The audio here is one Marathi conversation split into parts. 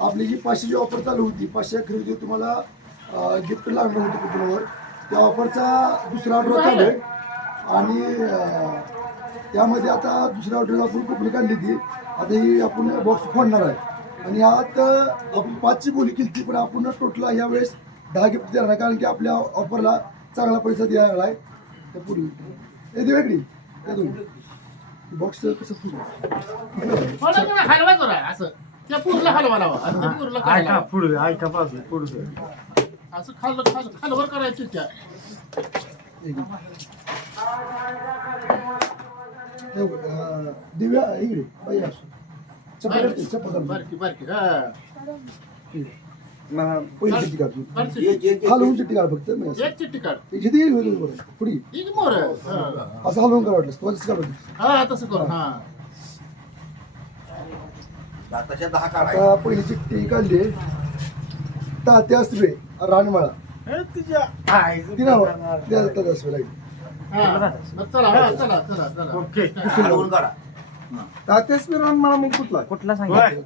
आपली जी 500ची ऑफर चालू होती, 500 खरेदी तुम्हाला गिफ्ट लागणार होतं कुपनवर, त्या ऑफरचा दुसरा ऑर्डर चालू आहे. आणि त्यामध्ये आता दुसऱ्या ऑर्डरला आपण कुपन काढली ती, आता ही आपण बॉक्स फोडणार आहे. आणि यात आपण 5ची बोली केली ती, पण आपण टोटल यावेळेस 10 गिफ्ट देणार आहे, कारण की आपल्या ऑफरला चांगला पैसा द्यायला आहे. तर पुढे हे देऊ वेगळी हे दोन बॉक्स कसं हलवा जरा असं त्या पूरला हलवा लावा आणि त्या पूरला ऐका पुढे ऐका बाजू पुढे असं खालवर करायची त्या दिव्या इकडे बाई असो चप्पल बारकी बारकी हा पहिली चिठ्ठी काढतो हलवून चिठ्ठी काढ फक्त एक चिठ्ठी काढ चिठ्ठी येईल बरं पुढे ही मोर असं हलवून काढ वाटलं तुम्हाला कसं काढलं हा तसं करू हा आता पहिली चिठ्ठी काढली तात्या असवे रानमाळा तिला तात्या असवे लागली हा चला चला चला चला ओके तात्या असवे रानमाळा मग कुठला कुठला सांगितलं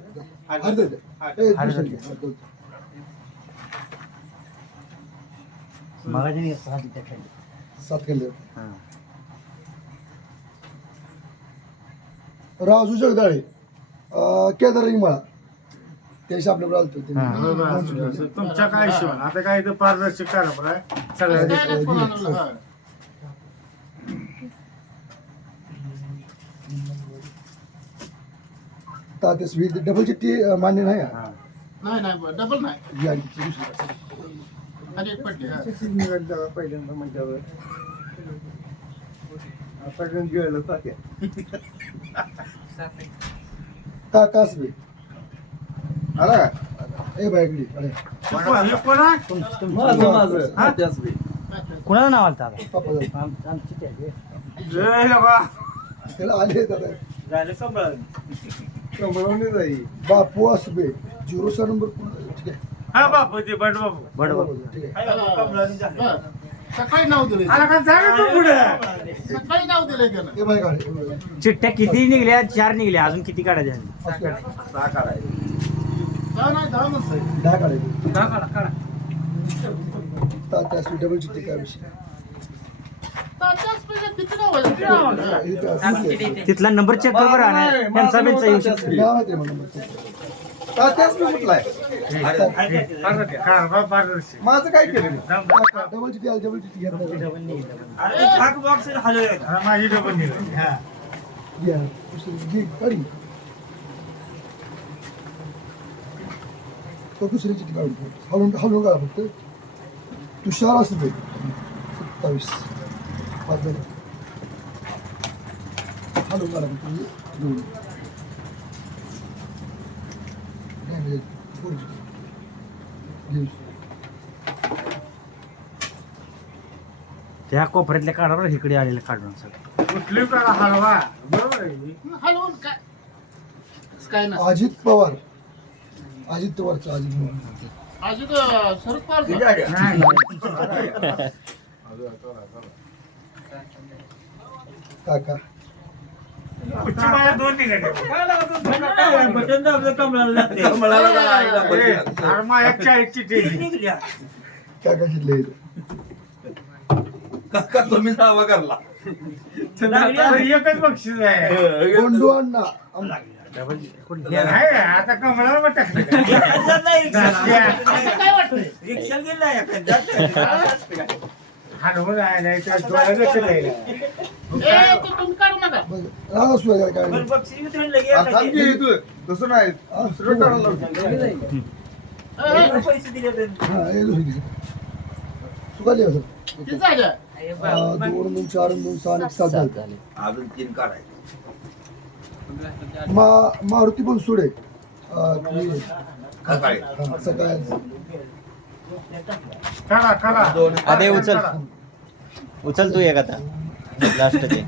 मगाशी सात केले राजू जगदाळे केदार माळा त्याशी आपल्याकडे आलतो तुमच्या काय हिशोबाने आता काय तर पारदर्शक करा सगळ्या तात्यासवी डबल चिठ्ठी मान्य नाही नाही नाही डबल नाही या दुसरी आणि एक पट्टी हा पहिल्यांदा म्हणजे आता गेलं तात्या काका असवे आला ए बायकडे अरे कुणाला नाव आलं आता पापा जाऊ. त्याला आले दादा बापू असबे 06 नंबर ठीक आहे हा बापू ते बंड बापू बरोबर ठीक आहे सकाळी नाव दिले आला का जागा तू पुढे सकाळी नाव दिले त्यानं हे बाय काढे चिठ्ठ्या किती निघल्या 4 निघल्या अजून किती काढायच्या नाही दहा नसतं 10 काढायचे तात्यासवी डबल चिठ्ठी काय विषय किती नाव आहे तिथला नंबर चेक कर बरं आणि त्यांचा बेनचा येऊ शकतो नाव आहे ते म्हणून तात्यासवी कुठला आहे पारदर्शक माझं काय केलं डबल चिठ्ठी आली डबल चिठ्ठी घेतलं माझी डबल निघाली हा घ्या दुसरी घे काढी तो दुसरी चिठ्ठी काढून हलवून हलवून काढा फक्त तुषार असू 27 5 झालं हलवून काढा फक्त दोन त्या कोपऱ्यातल्या काढा बरं इकडे आलेल्या काढून सगळं कुठली करा हलवा बरोबर आहे हलवून काय ना अजित पवार अजित पवारचा अजित पवार अजून शरद पवार काका दोन निघाले काका शिरले काका तुम्ही दावा करला एकच बक्षीस आहे गोंडू अण्णा नाही, आता कमळाला टाकलं काय वाटतंय हलवून आहे डोळ्या देखील आहे ते तुम्ही काढू नका राजा सुया काय तसं नाही दुसरं काढायला हा हे दुसरी तू काय लिहा किती झाल्या 2 2 4 2 6 1 7 झाले अजून 3 काढायचे मारुती बनसोडे सकाळी सकाळ काढा काढा अरे उचल उचल तू एक आता लास्टचे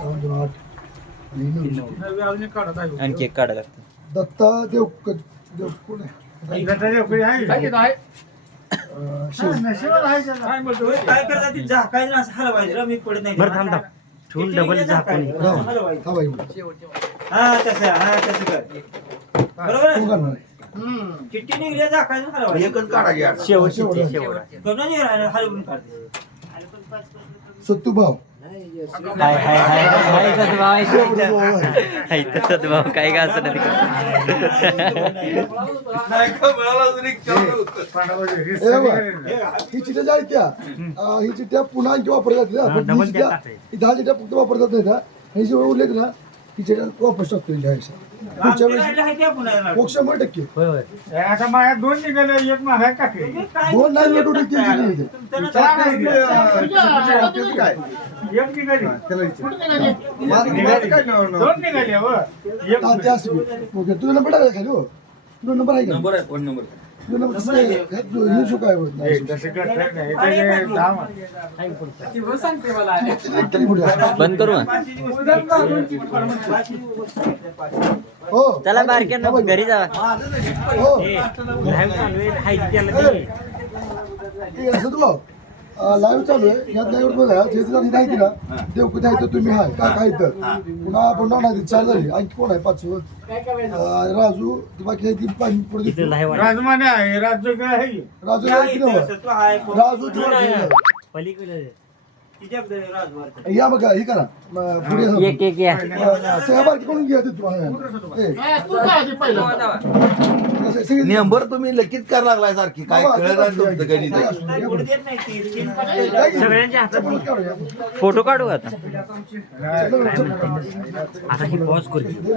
7 2 8 आणखी एक काढा लागतं दत्ता देव कोण आहे बरं थांब थांब ठेवून डबल झाकून हा बाई हा तसं कर मग करणार आहे. हम्म. चिठ्ठी निघल्या दाखवायचं हलवायचं. एकच काढायची आता. शेवटची शेवट. ती, शेवट. करून ये राहिलं, हलवून काढते. सत्तूभाव हाय हाय हाय हाय सद्भाव आहे हाय तर सद्भाव काय का असं नाही नाही का, मिळालं अजून एक चालू होतं. पांडवाची हे हिस्सा बघ, निघाली ना. ही चिठ्ठ्या ज्या आहेत त्या ही चिठ्ठ्या पुन्हा आणखी वापरल्या जातात हा, पण डबल ही चिठ्ठ्या त्या टाकायच्या. ही 10 चिठ्ठ्या फक्त वापरतात नाही त्या हे जे उरलेत ना ही चिठ्ठ्या वापस टाकतो ह्याच्या पुढच्या आमच्या वेळेस राहिलं आहे त्या पुन्हा येणार. 100% होय होय हे आता माझ्या 2 निघाले, एक मागे टाकले. काय दोन नाही वेळ उडून तीन चिठ्ठ्या येते. तुमचं ना चार काय निघाले. काय एक निघाली. कुठे निघाले? निघाली. काय नाव? 2 निघाले हो. एक तात्या असं ओके तुझा नंबर टाका खाली हो तुझा नंबर आहे का नंबर आहे, फोन नंबर. तुझा नंबर कसं काय हे शो काय होत हे नाही तसं करतात नाही. त्याचे दाम आहे. तरी पुढे असं. बंद करू मग. हो चला बारक्यांना घरी जावा हो लाईव्ह चालू आहे हाय त्याला दे. हे असं तू लाईव्ह चालू आहे यात लाईव्ह बघा जे जर नाही दिला देव कुठे आहे तर तुम्ही हाय का काय तर पुन्हा पुन्हा नाही 4 झाली आणखी कोण आहे 5 राजू ती बाकी आहे ती पाणी पुढे इथे लाईव्ह आहे. राजमाने आहे, राज्य काय आहे? राजू काय आहे की इथं नाही? असं, तू हाय, कोण- राजू ती बाजूला. पलीकडे तिच्याकडे राजवार. या बघा हे करा पुढे एक एक या सहभागी कोण घ्या ते तुम्हाला हा, तू का आधी पहिलं? नंबर तुम्ही लगेच करायला लागलाय सारखी काय कळलं नाही तुमचं गणित आहे. पुढे देत नाही ती. सगळ्यांच्या हातात फोटो काढू आता आता ही पॉज करू